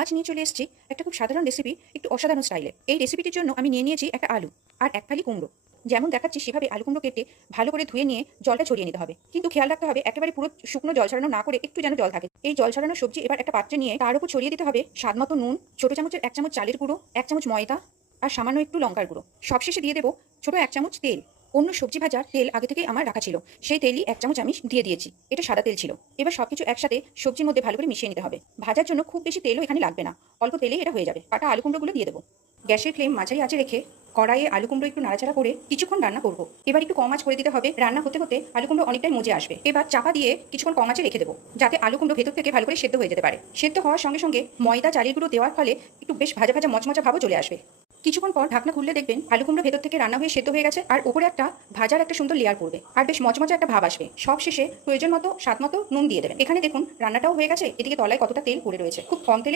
আজ নিয়ে চলে এসেছি একটা খুব সাধারণ রেসিপি, একটু অসাধারণ স্টাইলে। এই রেসিপিটির জন্য আমি নিয়ে নিয়েছি একটা আলু আর এক ফালি কুমড়ো। যেমন দেখাচ্ছি সেভাবে আলু কুমড়ো কেটে ভালো করে ধুয়ে নিয়ে জলটা ঝরিয়ে নিতে হবে, কিন্তু খেয়াল রাখতে হবে একেবারে পুরো শুকনো জল ছড়ানো না করে একটু যেন জল থাকে। এই জল ছড়ানো সবজি এবার একটা পাত্রে নিয়ে তার উপর ছড়িয়ে দিতে হবে স্বাদ মতো নুন, ছোট চামচের 1 চামচ চালের গুঁড়ো, 1 চামচ ময়দা আর সামান্য একটু লঙ্কার গুঁড়ো। সবশেষে দিয়ে দেবো ছোট 1 চামচ তেল। অন্য সবজি ভাজার তেল আগে থেকেই আমার রাখা ছিল, সেই তেলই 1 চামচ আমি দিয়ে দিয়েছি। এটা সাদা তেল ছিল। এবার সবকিছু একসাথে সবজির মধ্যে ভালো করে মিশিয়ে নিতে হবে। ভাজার জন্য খুব বেশি তেলও এখানে লাগবে না, অল্প তেলেই এটা হয়ে যাবে। কাটা আলু কুমড়োগুলো দিয়ে দেবো। গ্যাসের ফ্লেম মাঝারি আঁচে রেখে কড়াইয়ে আলু কুমড়ো একটু নাড়াচাড়া করে কিছুক্ষণ রান্না করব। এবার একটু কম আঁচ করে দিতে হবে, রান্না হতে হতে আলু কুমড়ো অনেকটাই মজে আসবে। এবার চাপা দিয়ে কিছুক্ষণ কম আঁচে রেখে দেবো, যাতে আলু কুমড়ো ভেতর থেকে ভালো করে সেদ্ধ হয়ে যেতে পারে। সেদ্ধ হওয়ার সঙ্গে সঙ্গে ময়দা চালের গুঁড়ো দেওয়ার ফলে একটু বেশ ভাজা ভাজা মচমচা ভাবও চলে আসবে। কিছুক্ষণ পর ঢাকনা খুললে দেখবেন আলু কুমড়ো ভেতর থেকে রান্না হয়ে সেদ্ধ হয়ে গেছে, আর উপরে একটা ভাজার একটা সুন্দর লেয়ার পড়বে আর বেশ মচমচা একটা ভাব আসবে। সব শেষে প্রয়োজন মতো স্বাদ মতো নুন দিয়ে দেবেন। এখানে দেখুন রান্নাটাও হয়ে গেছে, এদিকে তলায় কতটা তেল পড়ে রয়েছে। খুব কম তেলে